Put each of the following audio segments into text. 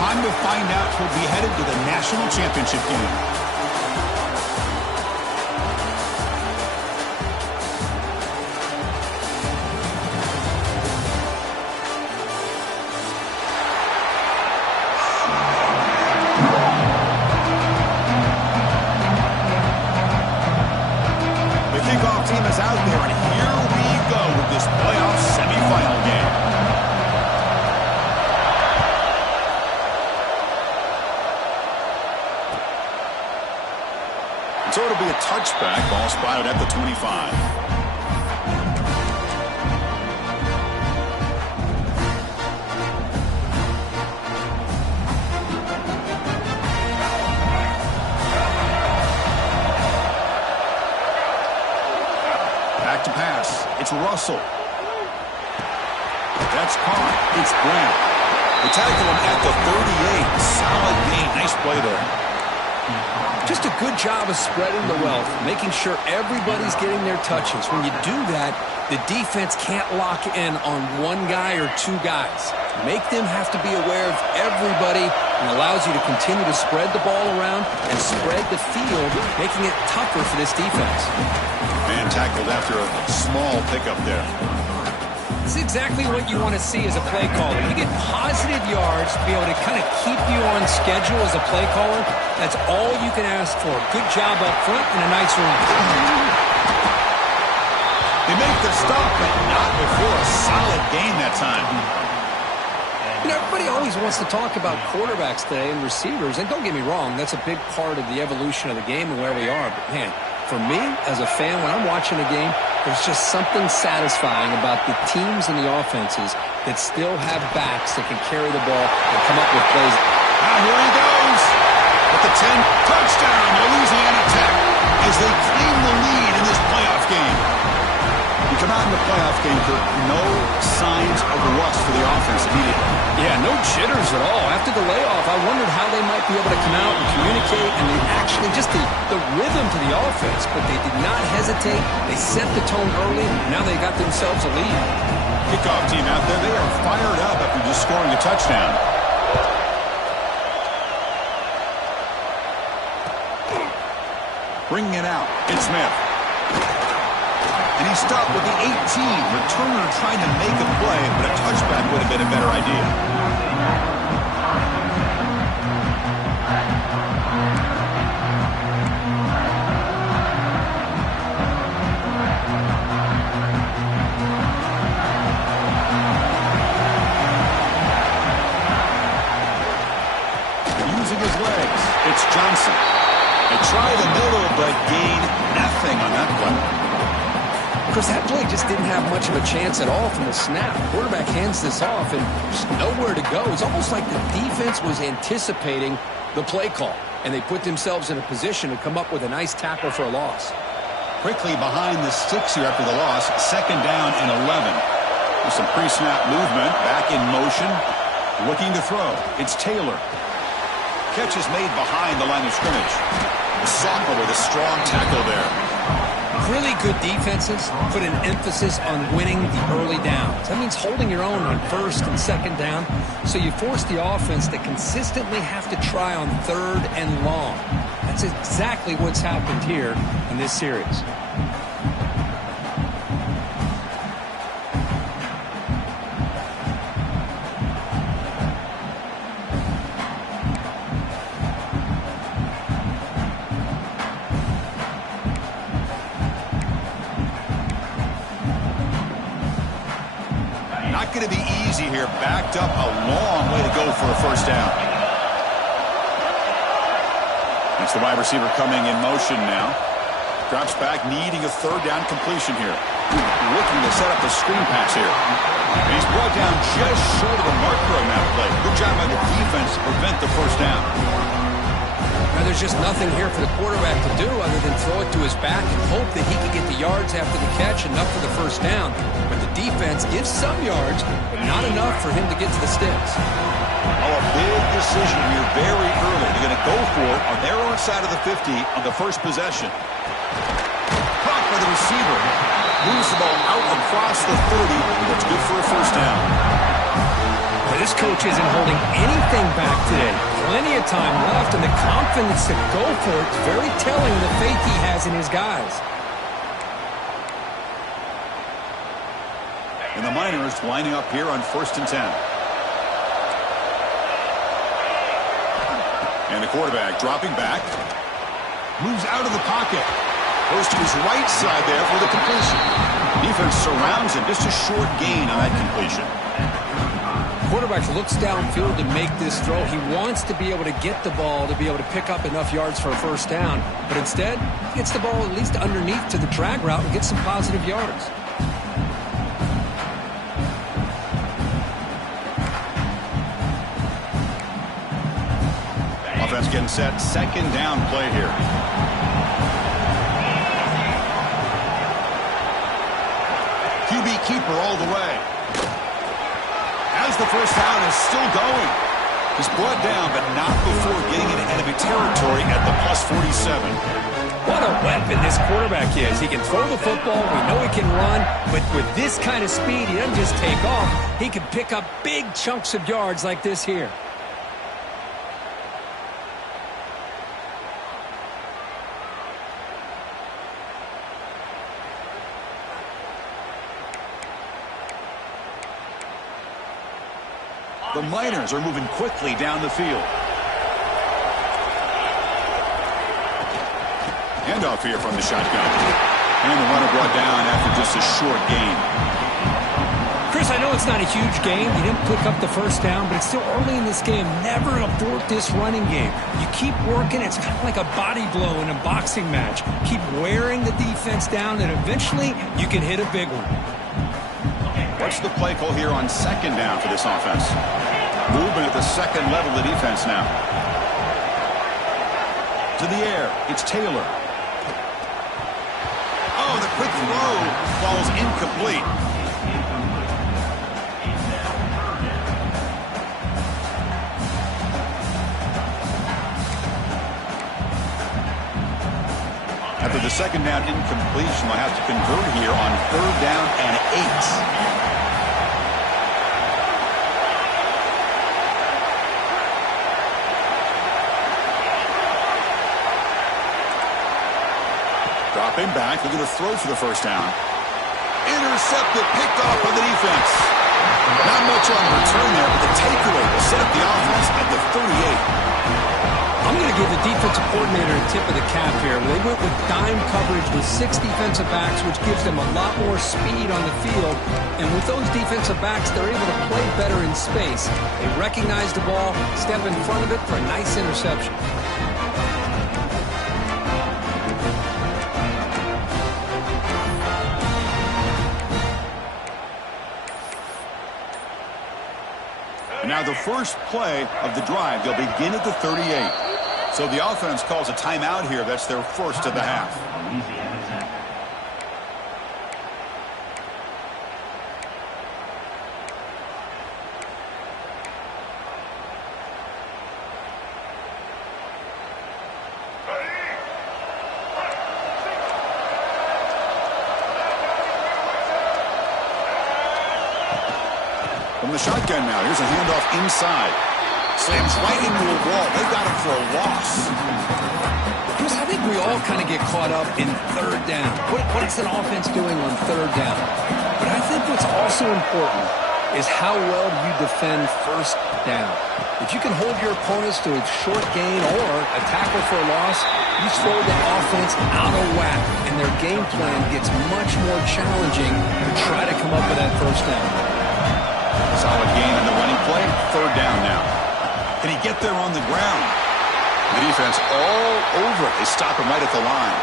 Time to find out who'll be headed to the national championship game. The kickoff team is out there, and here we go with this playoff semifinal game. So it'll be a touchback. Ball spotted at the 25. Back to pass. It's Russell. That's caught. It's Brown. They tackle him at the 38. Solid gain. Nice play there. Just a good job of spreading the wealth, making sure everybody's getting their touches. When you do that, the defense can't lock in on one guy or two guys. Make them have to be aware of everybody, and allows you to continue to spread the ball around and spread the field, making it tougher for this defense. Man tackled after a small pickup there. This is exactly what you want to see as a play caller. You get positive yards to be able to kind of keep you on schedule as a play caller. That's all you can ask for. Good job up front and a nice run. They make the stop, but not before a solid gain that time. You know, everybody always wants to talk about quarterbacks today and receivers, and don't get me wrong, that's a big part of the evolution of the game and where we are. But, man, for me, as a fan, when I'm watching a game, there's just something satisfying about the teams and the offenses that still have backs that can carry the ball and come up with plays. Now here he goes. At the 10, touchdown, Louisiana Tech, as they claim the lead in this playoff game. You come out in the playoff game, Kurt, no signs of rust for the offense immediately. Yeah, no jitters at all. After the layoff, I wondered how they might be able to come out and communicate, and they actually just the rhythm to the offense, but they did not hesitate. They set the tone early. Now they got themselves a lead. Kickoff team out there, they are fired up after just scoring a touchdown. Bringing it out, it's Smith. And he stopped with the 18. Returner trying to make a play, but a touchback would have been a better idea. Using his legs, it's Johnson. They try the middle, but gain nothing on that play. Because that play just didn't have much of a chance at all from the snap. Quarterback hands this off and just nowhere to go. It's almost like the defense was anticipating the play call, and they put themselves in a position to come up with a nice tackle for a loss. Quickly behind the sticks here after the loss, second down and 11. With some pre-snap movement, back in motion, looking to throw. It's Taylor. Catch is made behind the line of scrimmage. Soccer with a strong tackle there. Really good defenses put an emphasis on winning the early downs. That means holding your own on first and second down, so you force the offense to consistently have to try on third and long. That's exactly what's happened here in this series. Not going to be easy here. Backed up a long way to go for a first down. It's the wide receiver coming in motion now. Drops back, needing a third down completion here. Looking to set up a screen pass here. And he's brought down just short of the marker on that play. Good job by the defense to prevent the first down. Now, there's just nothing here for the quarterback to do other than throw it to his back and hope that he can get the yards after the catch, enough for the first down. But the defense gives some yards, but not enough for him to get to the sticks. Oh, a big decision here very early. They're going to go for it on their own side of the 50 on the first possession. Caught by the receiver. Moves the ball out across the 30. That's good for a first down. But This coach isn't holding anything back today. Plenty of time left, and the confidence to go for it is very telling of the faith he has in his guys. And the Miners lining up here on 1st and 10. And the quarterback dropping back. Moves out of the pocket. Goes to his right side there for the completion. Defense surrounds him. Just a short gain on that completion. Quarterback looks downfield to make this throw. He wants to be able to get the ball to be able to pick up enough yards for a first down. But instead, he gets the ball at least underneath to the drag route and gets some positive yards. Offense getting set. 2nd down play here. QB keeper all the way. As the first down is still going. He's brought down, but not before getting into enemy territory at the +47. What a weapon this quarterback is. He can throw the football. We know he can run. But with this kind of speed, he doesn't just take off. He can pick up big chunks of yards like this here. The Miners are moving quickly down the field. Handoff here from the shotgun. And the runner brought down after just a short gain. Chris, I know it's not a huge game. You didn't pick up the first down, but it's still early in this game. Never abort this running game. You keep working. It's kind of like a body blow in a boxing match. Keep wearing the defense down, and eventually you can hit a big one. What's the play call here on 2nd down for this offense? Movement at the 2nd level of the defense now. To the air. It's Taylor. Oh, the quick throw falls incomplete. After the 2nd down incompletion, they'll have to convert here on 3rd down and 8. Dropping back, looking to throw for the first down. Intercepted, picked off by the defense. Not much on the return there, but the takeaway will set up the offense at the 38. I'm going to give the defensive coordinator a tip of the cap here. They went with dime coverage with 6 defensive backs, which gives them a lot more speed on the field. And with those defensive backs, they're able to play better in space. They recognize the ball, step in front of it for a nice interception. Now the first play of the drive, they'll begin at the 38. So the offense calls a timeout here. That's their first of the half. From the shotgun now, here's a handoff inside. Slams right into a wall. They've got him for a loss. Chris, I think we all kind of get caught up in 3rd down. What's an offense doing on 3rd down? But I think what's also important is how well do you defend 1st down. If you can hold your opponents to a short gain or a tackle for a loss, you throw the offense out of whack, and their game plan gets much more challenging to try to come up with that 1st down. Solid gain in the running play. 3rd down now. Can he get there on the ground? The defense all over it. They stop him right at the line.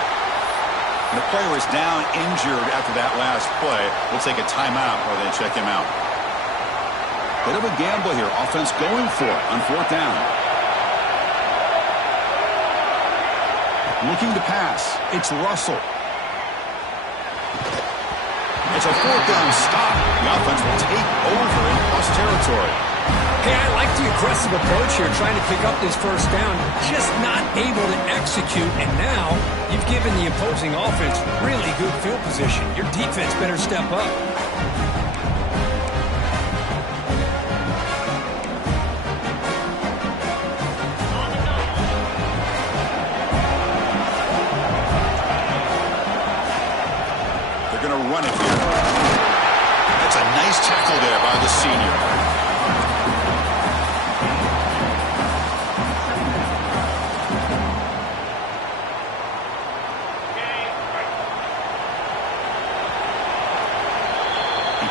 And the player is down injured after that last play. We'll take a timeout while they check him out. Bit of a gamble here. Offense going for it on 4th down. Looking to pass. It's Russell. It's a 4th down stop. The offense will take over in plus territory. Hey, I like the aggressive approach here, trying to pick up this 1st down. Just not able to execute, and now you've given the opposing offense really good field position. Your defense better step up. run it here. That's a nice tackle there by the senior.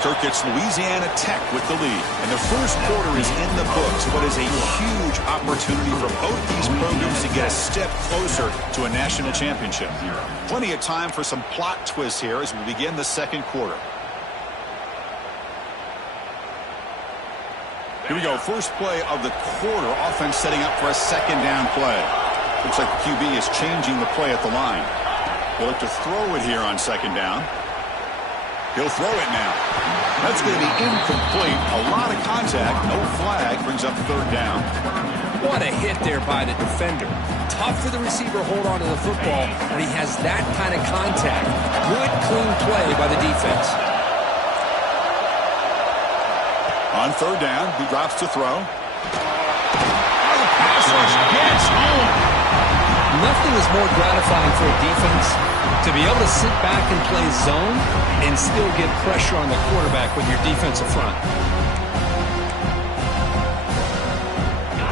Kirk gets Louisiana Tech with the lead. And the first quarter is in the books. What is a huge opportunity for both these programs to get a step closer to a national championship. Plenty of time for some plot twists here as we begin the second quarter. Here we go. First play of the quarter. Offense setting up for a second down play. Looks like the QB is changing the play at the line. They'll look to throw it here on second down. He'll throw it now. That's going to be incomplete. A lot of contact. No flag. Brings up third down. What a hit there by the defender. Tough for the receiver to hold on to the football when he has that kind of contact. Good, clean play by the defense. On third down, he drops to throw. Oh, the pass rush gets home. Nothing is more gratifying for a defense to be able to sit back and play zone and still get pressure on the quarterback with your defensive front.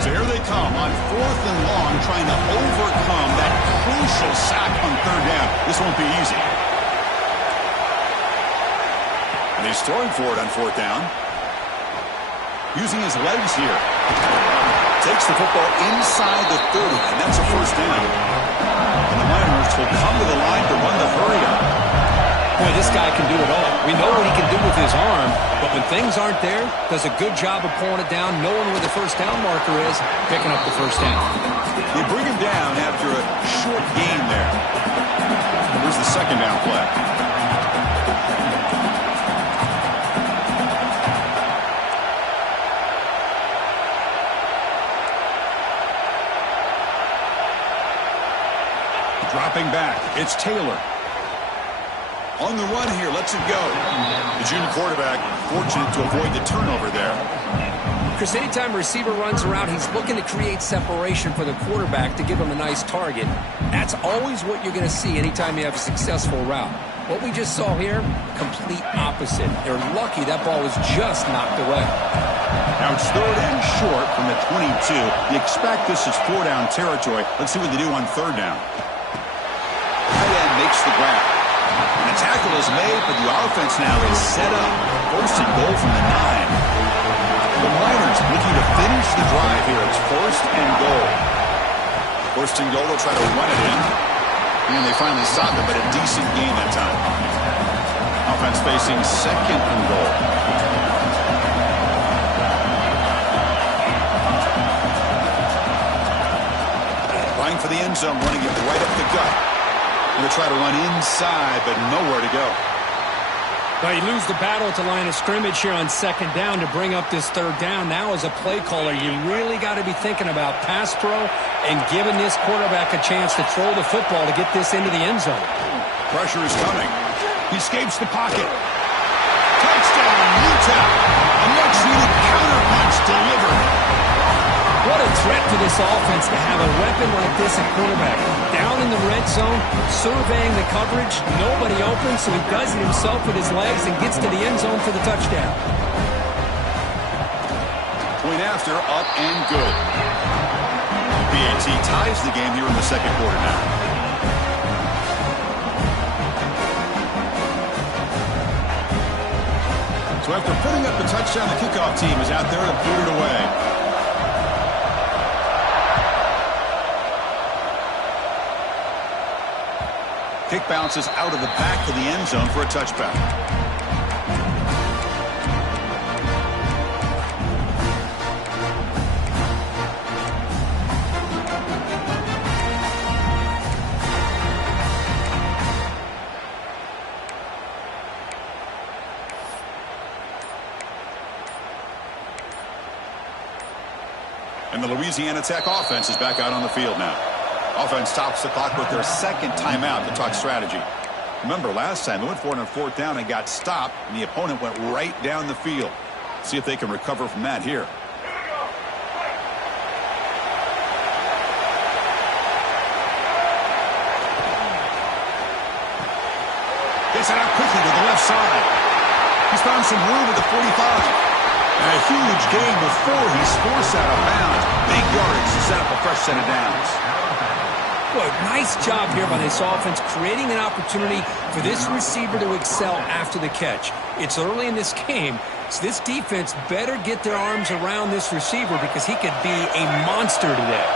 So here they come on fourth and long, trying to overcome that crucial sack on third down. This won't be easy. And he's throwing for it on fourth down. Using his legs here. Takes the football inside the 30, and that's a first down. And the Miners will come to the line to run the hurry-up. Boy, this guy can do it all. We know what he can do with his arm, but when things aren't there, does a good job of pulling it down, knowing where the first down marker is, picking up the first down. They bring him down after a short gain there. Here's the second down play. Dropping back, it's Taylor. On the run here, lets it go. The junior quarterback fortunate to avoid the turnover there. Chris, anytime a receiver runs around, he's looking to create separation for the quarterback to give him a nice target. That's always what you're going to see anytime you have a successful route. What we just saw here, complete opposite. They're lucky that ball was just knocked away. Now it's third and short from the 22. You expect this is four-down territory. Let's see what they do on third down. Tight end makes the grab. And the tackle is made, but the offense now is set up. First and goal from the 9. The Miners looking to finish the drive here. It's first and goal. First and goal, they'll try to run it in. And they finally stop it, but a decent gain that time. Offense facing second and goal. Running for the end zone, running it right up the gut. Going to try to run inside, but nowhere to go. Well, you lose the battle at the line of scrimmage here on second down to bring up this third down. Now, as a play caller, you really got to be thinking about pass pro and giving this quarterback a chance to throw the football to get this into the end zone. Pressure is coming. He escapes the pocket. Touchdown, UTEP. A much-needed counterpunch delivered. What a threat for this offense to have a weapon like this at quarterback. Down in the red zone, surveying the coverage, nobody open, so he does it himself with his legs and gets to the end zone for the touchdown. Point after, up and good. BAT ties the game here in the second quarter now. So after putting up the touchdown, the kickoff team is out there to boot it away. Kick bounces out of the back of the end zone for a touchback. And the Louisiana Tech offense is back out on the field now. Offense stops the clock with their second timeout to talk strategy. Remember, last time they went for it on fourth down and got stopped, and the opponent went right down the field. See if they can recover from that here. Gets it out quickly to the left found some room at the 45. And a huge gain before he's forced out of bounds. Big yardage to set up a fresh set of downs. Boy, nice job here by this offense, creating an opportunity for this receiver to excel after the catch. It's early in this game, so this defense better get their arms around this receiver because he could be a monster today.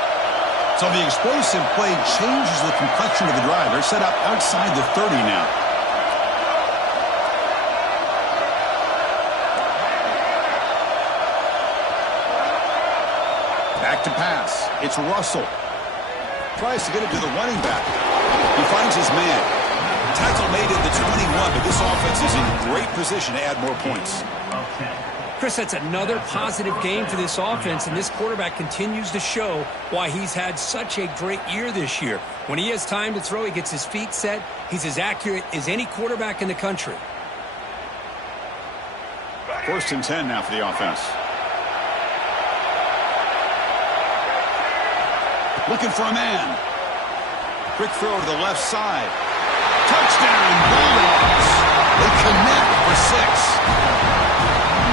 So the explosive play changes the complexion of the drive. They're set up outside the 30 now. Back to pass. It's Russell. Tries to get it to the running back. He finds his man. Tackle made at the 21, but this offense is in great position to add more points. Chris, that's another positive game for this offense, and this quarterback continues to show why he's had such a great year this year. When he has time to throw, he gets his feet set. He's as accurate as any quarterback in the country. 1st and 10 now for the offense. Looking for a man. Quick throw to the left side. Touchdown, Bulldogs. They connect for 6.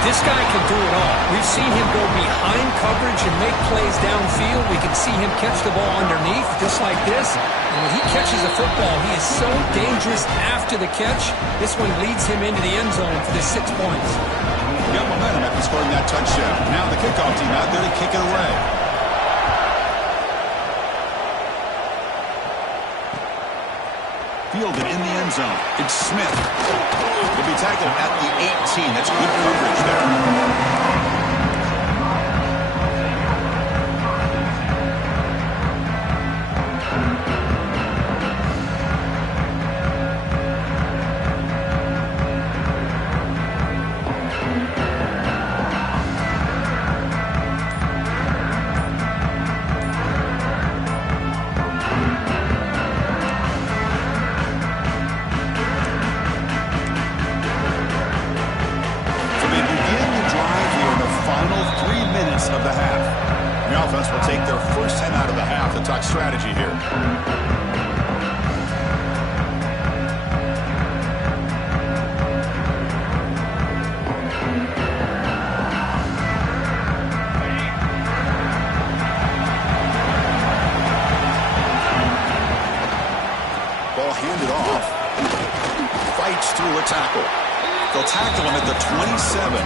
This guy can do it all. We've seen him go behind coverage and make plays downfield. We can see him catch the ball underneath, just like this. And when he catches a football, he is so dangerous after the catch. This one leads him into the end zone for the 6 points. Got momentum after scoring that touchdown. Now the kickoff team out there to kick it away. Fielded in the end zone. It's Smith. He'll be tackled at the 18. That's good coverage there. Of the half. The offense will take their first 10 out of the half to talk strategy here. Ball handed off. Fights through a tackle. They'll tackle him at the 27.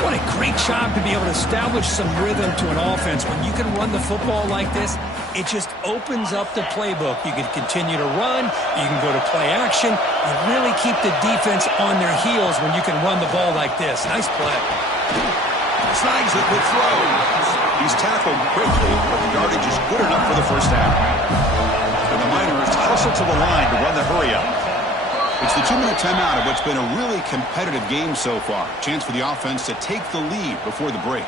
What a great job to be able to establish some rhythm to an offense. When you can run the football like this, it just opens up the playbook. You can continue to run. You can go to play action. You really keep the defense on their heels when you can run the ball like this. Nice play. Snags it with throw. He's tackled quickly, but the yardage is good enough for the first half. And the Miners hustle to the line to run the hurry-up. It's the 2-minute timeout of what's been a really competitive game so far. Chance for the offense to take the lead before the break.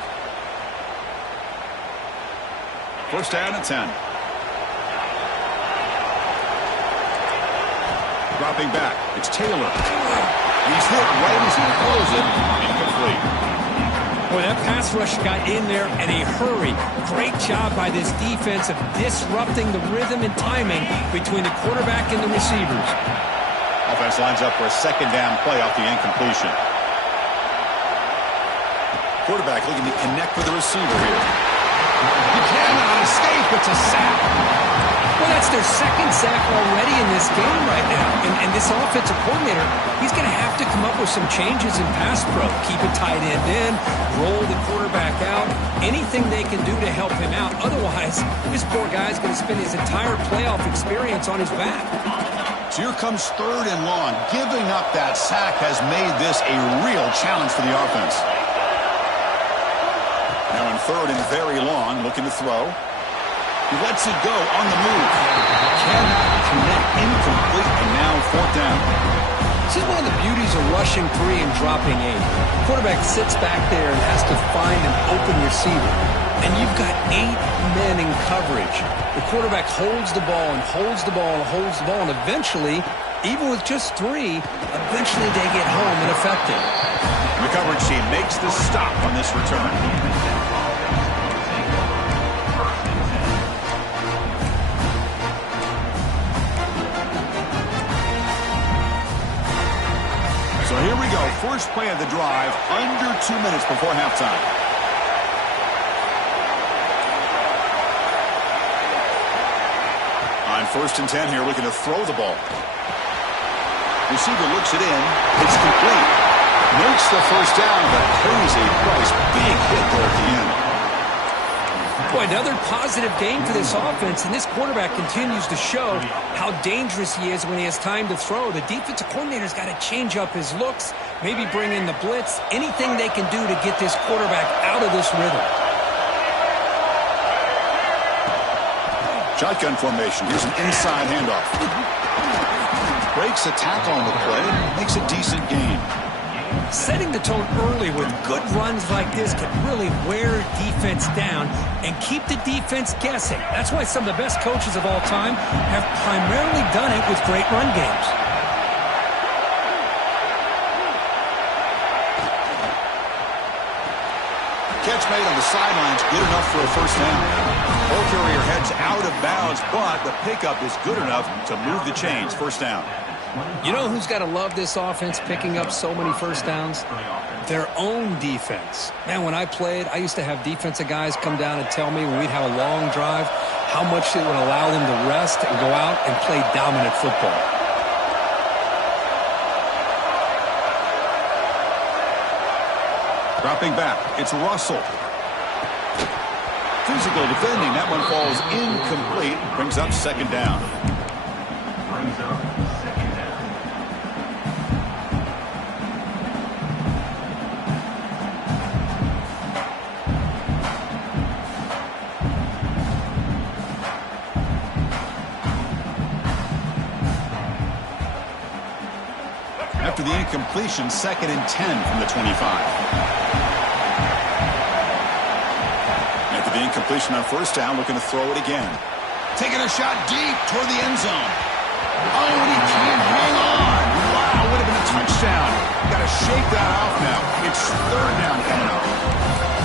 First down at 10. Dropping back. It's Taylor. He's hit right as he throws it. Incomplete. Boy, that pass rush got in there in a hurry. Great job by this defense of disrupting the rhythm and timing between the quarterback and the receivers. Offense lines up for a second down play off the incompletion. Quarterback looking to connect with the receiver here. He cannot escape. It's a sack. Well, that's their second sack already in this game right now. And this offensive coordinator, he's going to have to come up with some changes in pass pro. Keep a tight end in, roll the quarterback out, anything they can do to help him out. Otherwise, this poor guy's going to spend his entire playoff experience on his back. So here comes 3rd and long. Giving up that sack has made this a real challenge for the offense. Now in 3rd and very long, looking to throw. He lets it go on the move. Cannot connect, incomplete, and now 4th down. This is one of the beauties of rushing 3 and dropping 8. The quarterback sits back there and has to find an open receiver. And you've got 8 men in coverage. The quarterback holds the ball and holds the ball and holds the ball, and eventually, even with just 3, eventually they get home and effective. The coverage team makes the stop on this return. So here we go, play of the drive, under 2 minutes before halftime. On 1st and 10 here, looking to throw the ball. Receiver looks it in. It's complete. Makes the first down, but pays a price. Big hit there at the end. Boy, another positive game for this offense, and this quarterback continues to show how dangerous he is when he has time to throw. The defensive coordinator's got to change up his looks, maybe bring in the blitz, anything they can do to get this quarterback out of this rhythm. Shotgun formation. Here's an inside handoff. Breaks a tackle on the play, makes a decent gain. Setting the tone early with good runs like this can really wear defense down and keep the defense guessing. That's why some of the best coaches of all time have primarily done it with great run games. Catch made on the sidelines, good enough for a first down. Ball carrier heads out of bounds, but the pickup is good enough to move the chains. First down. You know who's got to love this offense picking up so many first downs? Their own defense. Man, when I played, I used to have defensive guys come down and tell me when we'd have a long drive how much it would allow them to rest and go out and play dominant football. Dropping back, it's Russell. Physical defending, that one falls incomplete. Brings up 2nd down. After the incompletion, 2nd and 10 from the 25. After the incompletion on 1st down, looking to throw it again. Taking a shot deep toward the end zone. Oh, and he can't hang on. Wow, would have been a touchdown. Got to shake that off now. It's 3rd down coming up.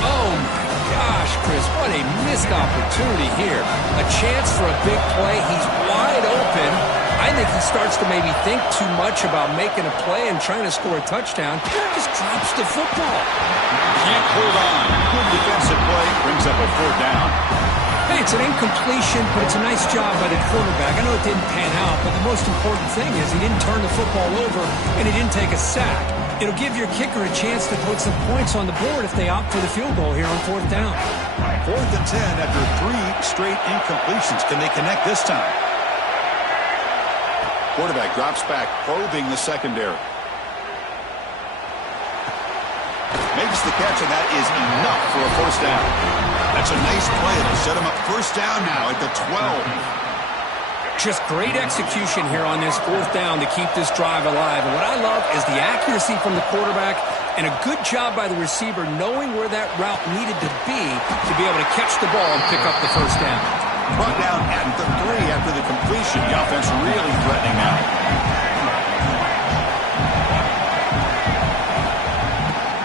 Oh, my gosh, Chris, what a missed opportunity here. A chance for a big play. He's wide open. I think he starts to maybe think too much about making a play and trying to score a touchdown. Just drops the football. Can't hold on. Good defensive play. Brings up a 4th down. Hey, it's an incompletion, but it's a nice job by the quarterback. I know it didn't pan out, but the most important thing is he didn't turn the football over and he didn't take a sack. It'll give your kicker a chance to put some points on the board if they opt for the field goal here on 4th down. 4th and 10 after 3 straight incompletions. Can they connect this time? Quarterback drops back, probing the secondary. Makes the catch, and that is enough for a 1st down. That's a nice play. It'll set him up 1st down now at the 12. Just great execution here on this 4th down to keep this drive alive. And what I love is the accuracy from the quarterback and a good job by the receiver knowing where that route needed to be able to catch the ball and pick up the 1st down. Brought down at the 3 after the completion. The offense really threatening now.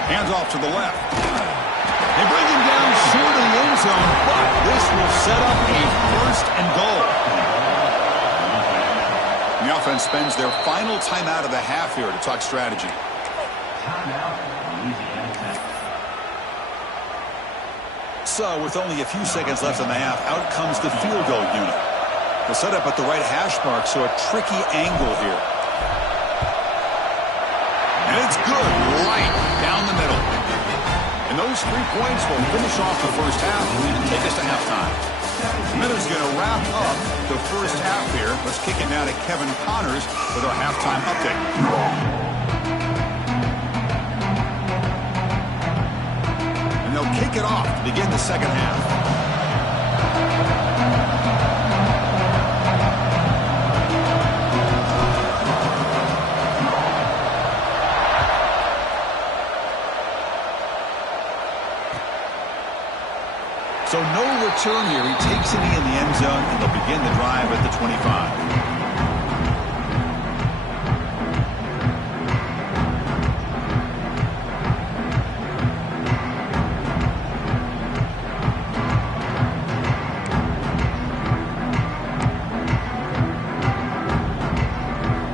Hands off to the left. They bring him down short of the end zone, but this will set up a 1st and goal. The offense spends their final timeout of the half here to talk strategy. So, with only a few seconds left in the half, out comes the field goal unit. They'll set up at the right hash mark, so a tricky angle here. And it's good, right down the middle. And those 3 points will finish off the 1st half and take us to halftime. Miller's going to wrap up the 1st half here. Let's kick it now to Kevin Connors with our halftime update. And they'll kick it off to begin the 2nd half. So no return here. He takes it in the end zone, and they'll begin the drive at the 25.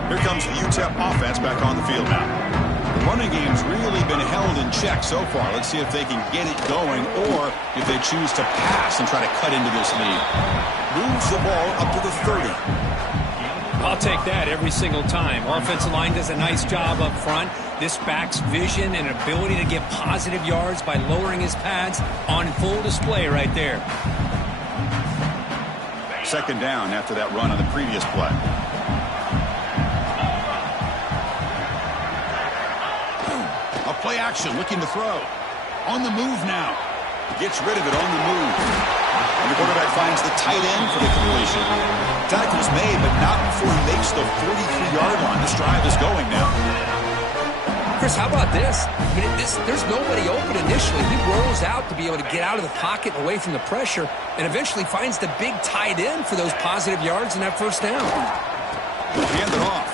Here comes the UTEP offense back on the field now. running game's really been held in check so far. Let's see if they can get it going or if they choose to pass and try to cut into this lead. Moves the ball up to the 30. I'll take that every single time. Offensive line does a nice job up front. This back's vision and ability to get positive yards by lowering his pads on full display right there. Second down after that run on the previous play. A play action looking to throw. On the move now. Gets rid of it on the move. And the quarterback finds the tight end for the completion. Tackle's made, but not before he makes the 43-yard line. This drive is going now. Chris, how about this? I mean, there's nobody open initially. He rolls out to be able to get out of the pocket and away from the pressure and eventually finds the big tight end for those positive yards and that first down. Hand it off.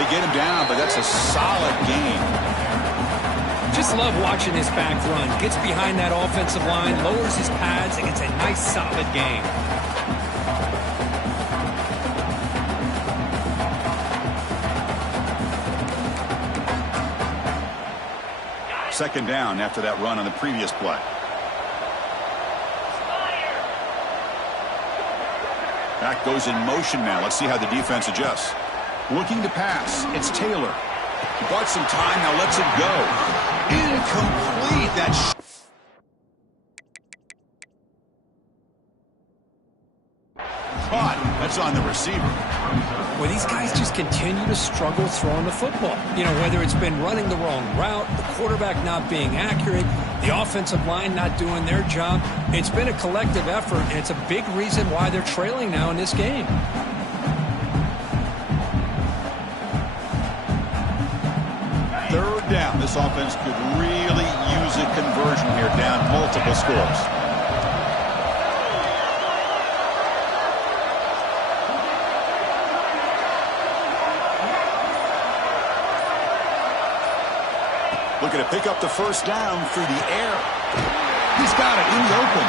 They get him down, but that's a solid gain. Just love watching this back run. Gets behind that offensive line, lowers his pads, and gets a nice, solid gain. Second down after that run on the previous play. Back goes in motion now. Let's see how the defense adjusts. Looking to pass. It's Taylor. He bought some time, now lets it go. Incomplete. Caught. That's on the receiver. Well, these guys just continue to struggle throwing the football. You know, whether it's been running the wrong route, the quarterback not being accurate, the offensive line not doing their job. It's been a collective effort, and it's a big reason why they're trailing now in this game. Third down. This offense could really use a conversion here, down multiple scores. Looking to pick up the first down through the air. He's got it in the open.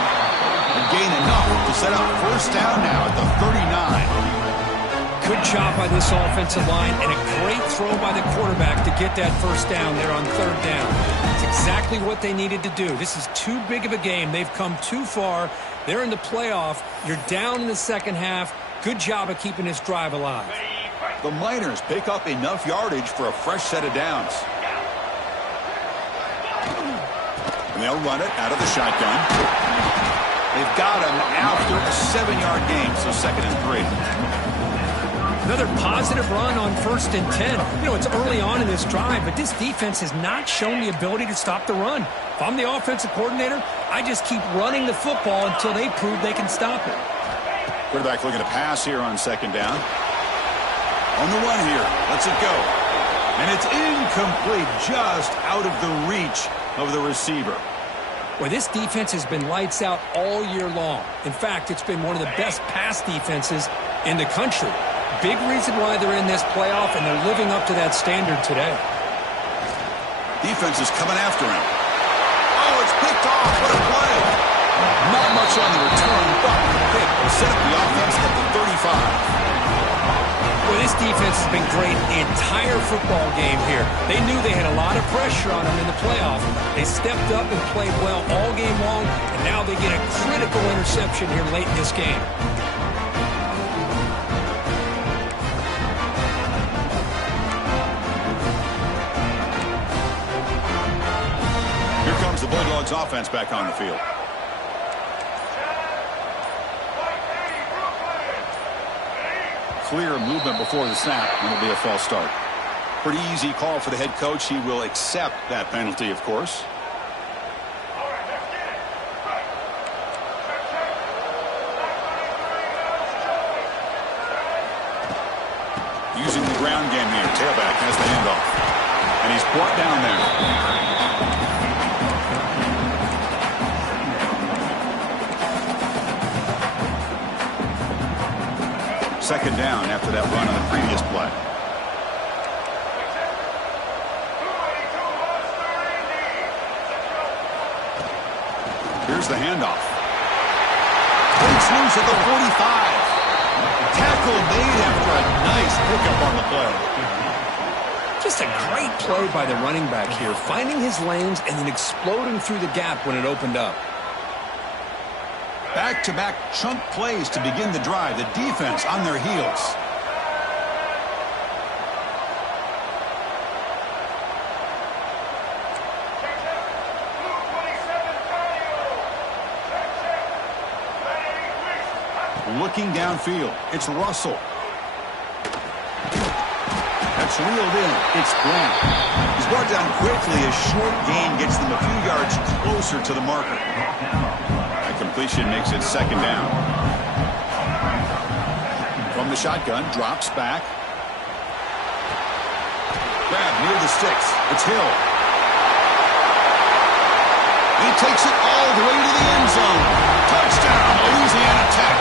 And gain enough to set up first down now at the 39. Good job by this offensive line and a great throw by the quarterback to get that first down there on third down. It's exactly what they needed to do. This is too big of a game. They've come too far. They're in the playoff. You're down in the second half. Good job of keeping this drive alive. The Miners pick up enough yardage for a fresh set of downs. And they'll run it out of the shotgun. They've got him after a 7-yard gain, so 2nd and 3. Another positive run on 1st and 10. You know, it's early on in this drive, but this defense has not shown the ability to stop the run. If I'm the offensive coordinator, I just keep running the football until they prove they can stop it. Quarterback looking to pass here on 2nd down. On the run here. Lets it go. And it's incomplete, just out of the reach of the receiver. Well, this defense has been lights out all year long. In fact, it's been one of the best pass defenses in the country. Big reason why they're in this playoff, and they're living up to that standard today. Defense is coming after him. Oh, it's picked off. What a play. Not much on the return, but the pick will set up the offense at the 35. Well, this defense has been great the entire football game here. They knew they had a lot of pressure on them in the playoff. They stepped up and played well all game long, and now they get a critical interception here late in this game. Here comes the Bulldogs offense back on the field. Clear movement before the snap, and it'll be a false start. Pretty easy call for the head coach. He will accept that penalty, of course. Using the ground game here. Tailback has the handoff. And he's brought down there. Second down after that run on the previous play. Here's the handoff. Breaks loose at the 45. Tackle made after a nice pickup on the play. Just a great play by the running back here, finding his lanes and then exploding through the gap when it opened up. Back-to-back chunk plays to begin the drive. The defense on their heels. Looking downfield, it's Russell. That's reeled in. It's Grant. He's brought down quickly. A short gain gets them a few yards closer to the marker. That completion makes it second down. From the shotgun, drops back. Grab near the sticks. It's Hill. He takes it all the way to the end zone. Touchdown, Louisiana Tech.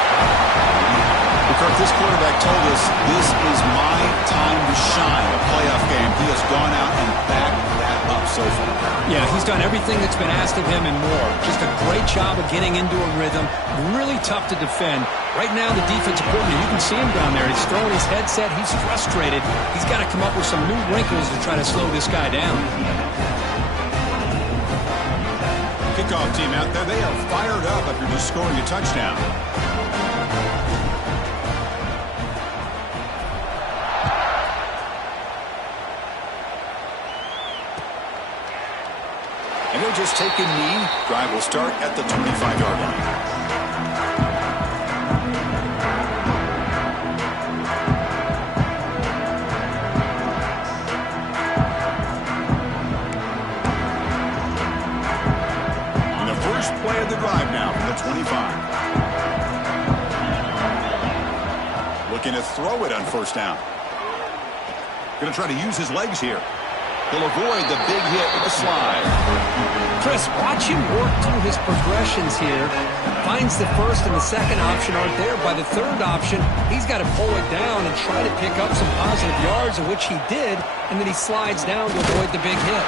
Kirk, this quarterback told us this is my time to shine, a playoff game. He has gone out and backed that up so far. Yeah, he's done everything that's been asked of him and more. Just a great job of getting into a rhythm. Really tough to defend. Right now, the defensive coordinator, you can see him down there. He's throwing his headset. He's frustrated. He's got to come up with some new wrinkles to try to slow this guy down. Kickoff team out there, they are fired up after just scoring a touchdown. And they'll just take a knee. Drive will start at the 25-yard line. And the first play of the drive now from the 25. Looking to throw it on first down. Going to try to use his legs here. He'll avoid the big hit with a slide. Chris, watch him work through his progressions here. Finds the first and the second option aren't there. By the third option, he's got to pull it down and try to pick up some positive yards, of which he did, and then he slides down to avoid the big hit.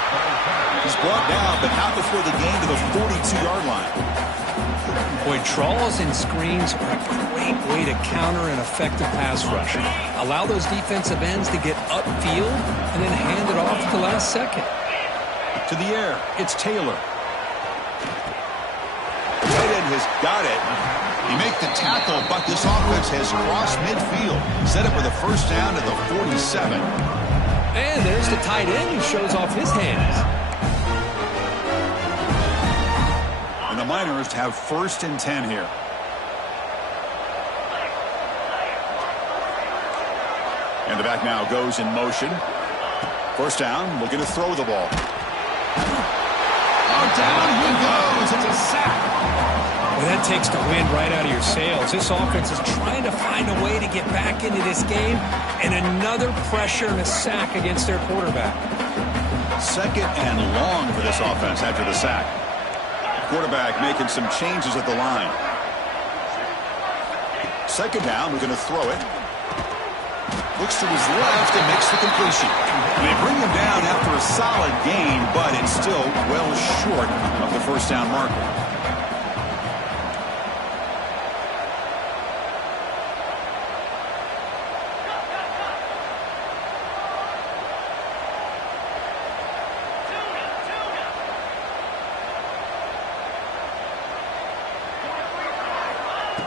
He's brought down, but not before the gain to the 42-yard line. Boy, draws and screens are a great way to counter an effective pass rush. Allow those defensive ends to get upfield and then hand it off at the last second. To the air, it's Taylor. The tight end has got it. He makes the tackle, but this offense has crossed midfield. Set up with a first down at the 47. And there's the tight end who shows off his hands. And the Miners have first and 10 here. And the back now goes in motion. First down, looking to throw the ball. Oh, down he goes. It's a sack. Well, that takes the wind right out of your sails. This offense is trying to find a way to get back into this game, and another pressure and a sack against their quarterback. Second and long for this offense after the sack. Quarterback making some changes at the line. Second down, we're going to throw it. Looks to his left and makes the completion. And they bring him down after a solid gain, but it's still well short of the first down marker.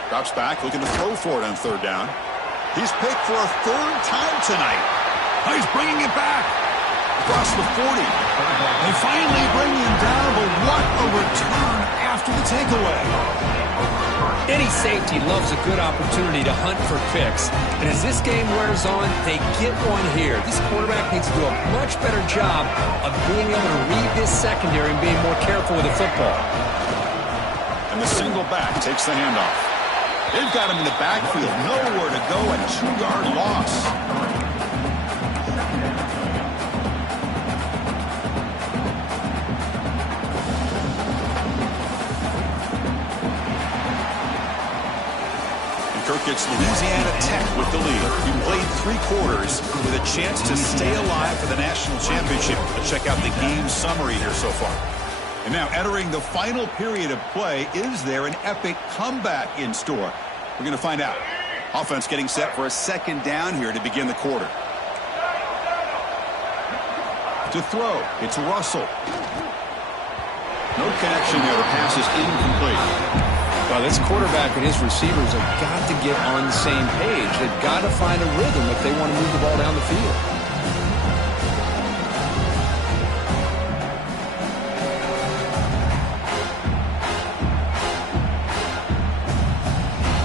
Drops back, looking to throw for it on third down. He's picked for a third time tonight. He's bringing it back across the 40. They finally bring him down, but what a return after the takeaway. Any safety loves a good opportunity to hunt for picks. And as this game wears on, they get one here. This quarterback needs to do a much better job of being able to read this secondary and being more careful with the football. And the single back takes the handoff. They've got him in the backfield. Nowhere to go. A 2-yard loss. And Kirk gets Louisiana Tech with the lead. He played 3 quarters with a chance to stay alive for the national championship. Let's check out the game summary here so far. And now entering the final period of play, is there an epic comeback in store? We're going to find out. Offense getting set for a second down here to begin the quarter. To throw, it's Russell. No connection there. The pass is incomplete. Well, this quarterback and his receivers have got to get on the same page. They've got to find a rhythm if they want to move the ball down the field.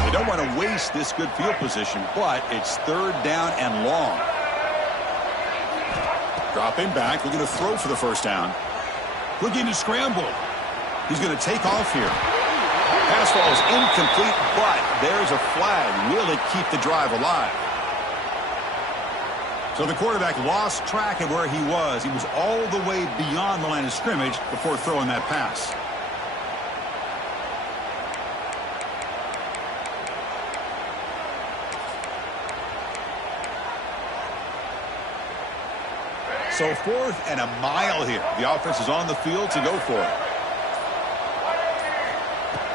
They don't want to waste this good field position, but it's third down and long. Dropping back, looking to throw for the first down. Looking to scramble. He's going to take off here. Pass ball is incomplete, but there's a flag. Will it keep the drive alive? So the quarterback lost track of where he was. He was all the way beyond the line of scrimmage before throwing that pass. So 4th and a mile here. The offense is on the field to go for it.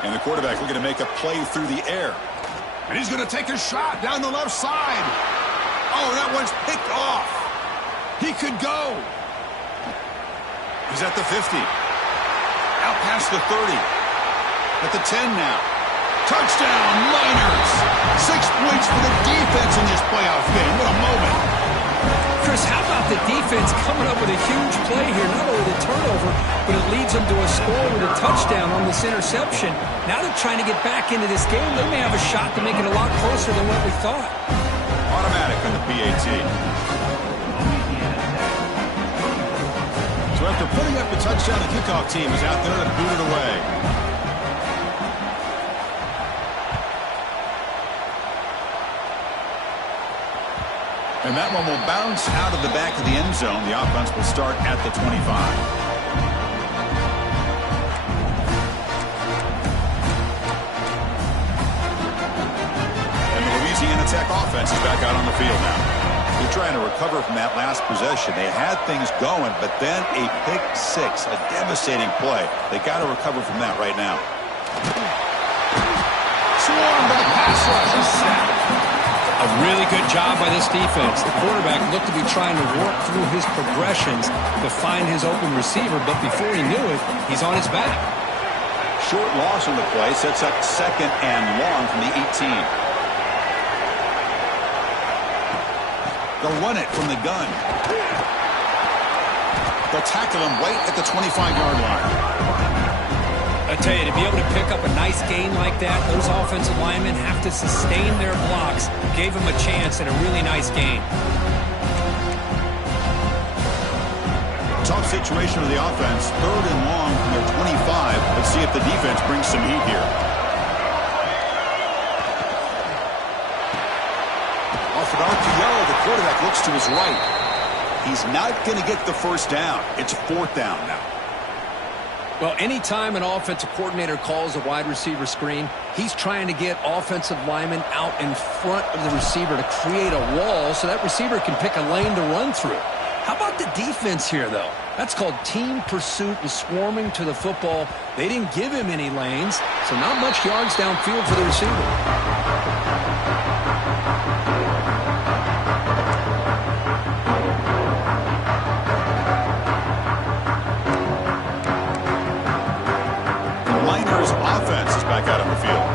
And the quarterback looking to make a play through the air. And he's going to take a shot down the left side. Oh, that one's picked off. He could go. He's at the 50. Out past the 30. At the 10 now. Touchdown, Miners. 6 points for the defense in this playoff game. What a moment. Chris, how about the defense coming up with a huge play here? Not only the turnover, but it leads them to a score with a touchdown on this interception. Now they're trying to get back into this game. They may have a shot to make it a lot closer than what we thought. Automatic on the PAT. So after putting up the touchdown, the kickoff team is out there to boot it away. And that one will bounce out of the back of the end zone. The offense will start at the 25. And the Louisiana Tech offense is back out on the field now. They're trying to recover from that last possession. They had things going, but then a pick six, a devastating play. They got to recover from that right now. Swarmed by the pass rush. He's sacked. A really good job by this defense. The quarterback looked to be trying to work through his progressions to find his open receiver, but before he knew it, he's on his back. Short loss on the play sets up 2nd and long from the 18. They'll run it from the gun. They'll tackle him right at the 25-yard line. I tell you, to be able to pick up a nice gain like that, those offensive linemen have to sustain their blocks. Gave him a chance and a really nice gain. Tough situation for the offense. 3rd and long from their 25. Let's see if the defense brings some heat here. Off an RPO, the quarterback looks to his right. He's not going to get the first down. It's 4th down now. Well, anytime an offensive coordinator calls a wide receiver screen, he's trying to get offensive linemen out in front of the receiver to create a wall so that receiver can pick a lane to run through. How about the defense here, though? That's called team pursuit and swarming to the football. They didn't give him any lanes, so not much yards downfield for the receiver. Offense is back out on the field.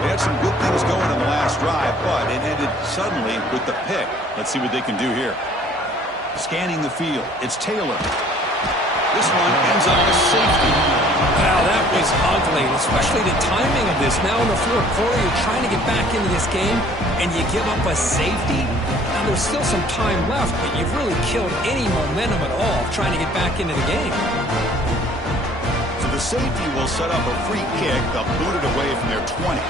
They had some good things going in the last drive, but it ended suddenly with the pick. Let's see what they can do here. Scanning the field. It's Taylor. This one ends up as safety. Wow, that was ugly, especially the timing of this. Now in the 4th quarter, you're trying to get back into this game, and you give up a safety. Now there's still some time left, but you've really killed any momentum at all trying to get back into the game. The safety will set up a free kick. They'll boot it away from their 20.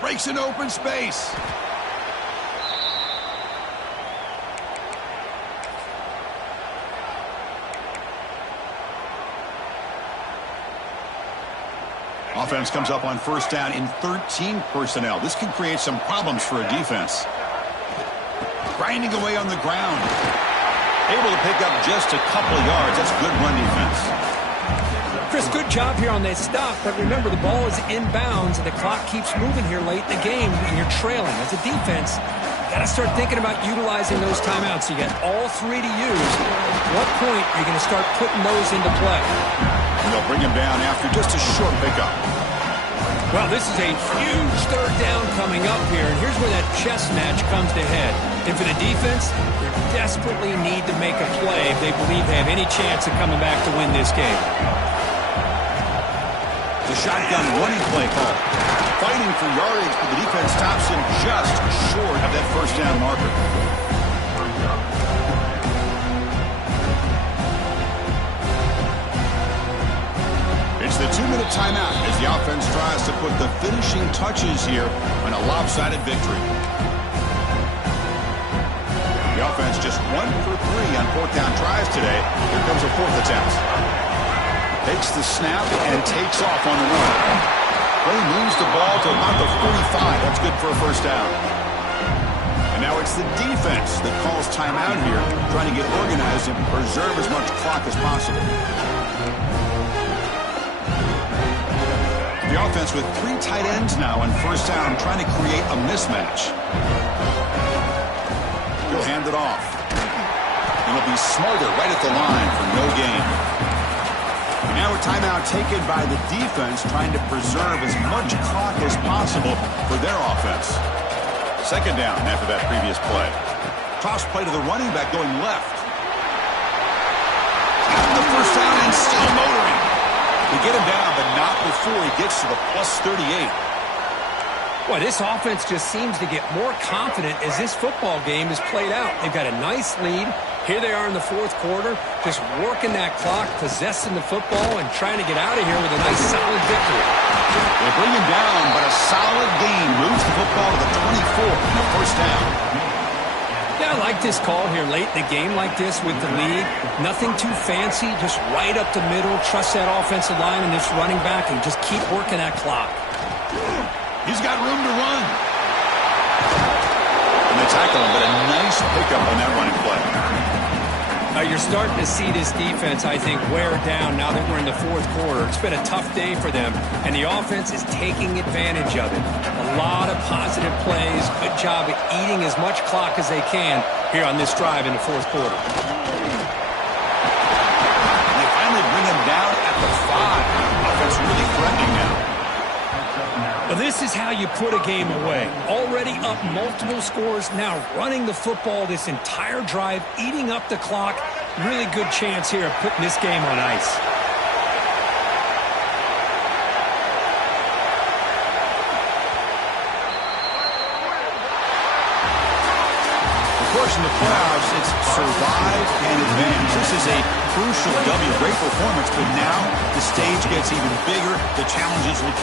Breaks an open space. Offense comes up on 1st down in 13 personnel. This can create some problems for a defense. Grinding away on the ground. Able to pick up just a couple of yards. That's good run defense. Chris, good job here on that stop, but remember the ball is inbounds and the clock keeps moving here late in the game and you're trailing. As a defense, got to start thinking about utilizing those timeouts. You got all three to use. At what point are you going to start putting those into play? And they'll bring him down after just a short pickup. Well, this is a huge third down coming up here, and here's where that chess match comes to head. And for the defense, they desperately need to make a play if they believe they have any chance of coming back to win this game. The shotgun running play call. Fighting for yardage, but the defense stops him just short of that first down marker. It's the 2-minute timeout as the offense tries to put the finishing touches here on a lopsided victory. The offense just 1 for 3 on fourth down tries today. Here comes a fourth attempt. Takes the snap and takes off on the run. Play moves the ball to about the 45. That's good for a first down. And now it's the defense that calls timeout here, trying to get organized and preserve as much clock as possible. The offense with 3 tight ends now on first down, trying to create a mismatch. He'll hand it off. And it'll be Smolder right at the line for no gain. And now a timeout taken by the defense, trying to preserve as much clock as possible for their offense. Second down after that previous play. Toss play to the running back going left. After the first down and still motoring. They get him down, but not before he gets to the plus 38. Boy, this offense just seems to get more confident as this football game is played out. They've got a nice lead. Here they are in the fourth quarter, just working that clock, possessing the football, and trying to get out of here with a nice, solid victory. They bring him down, but a solid gain moves the football to the 24 and a first down. Yeah, I like this call here late in the game like this with the lead. Nothing too fancy, just right up the middle. Trust that offensive line and this running back and just keep working that clock. He's got room to run. And they tackle him, but a nice pickup on that running play. You're starting to see this defense, I think, wear down now that we're in the fourth quarter. It's been a tough day for them, and the offense is taking advantage of it. A lot of positive plays. Good job of eating as much clock as they can here on this drive in the fourth quarter. And they finally bring him down at the 5. Offense really threatening now. Well, this is how you put a game away. Already up multiple scores, now running the football this entire drive, eating up the clock. Really good chance here of putting this game on ice. Of course, in the playoffs, it's survive and advance. This is a crucial W. Great performance, but now the stage gets even bigger. The challenges will keep